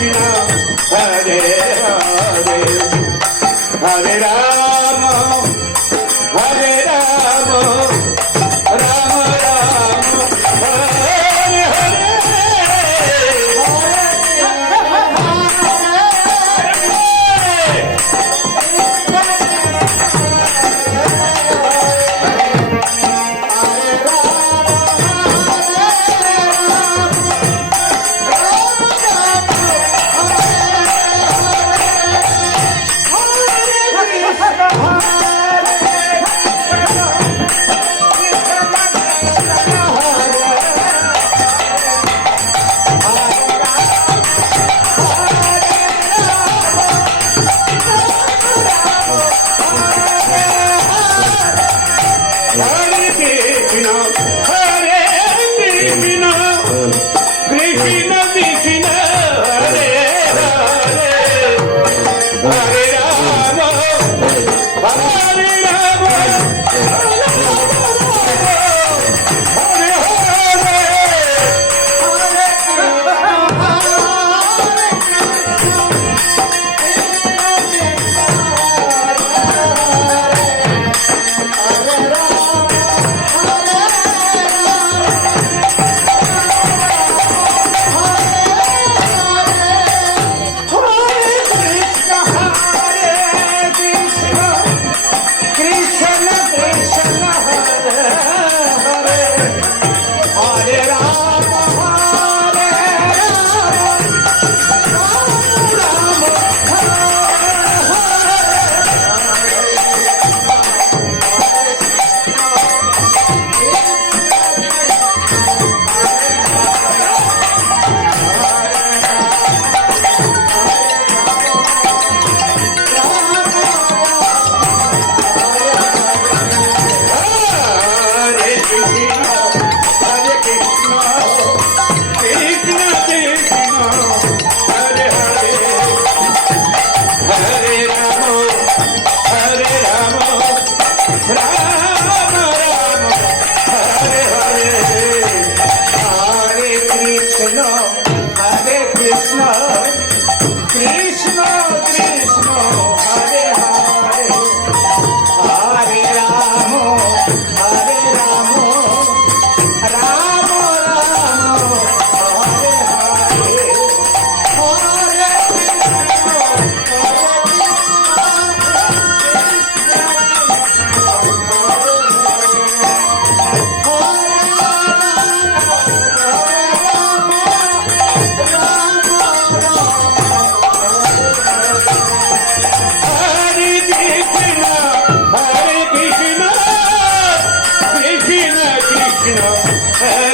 Krishna Krishna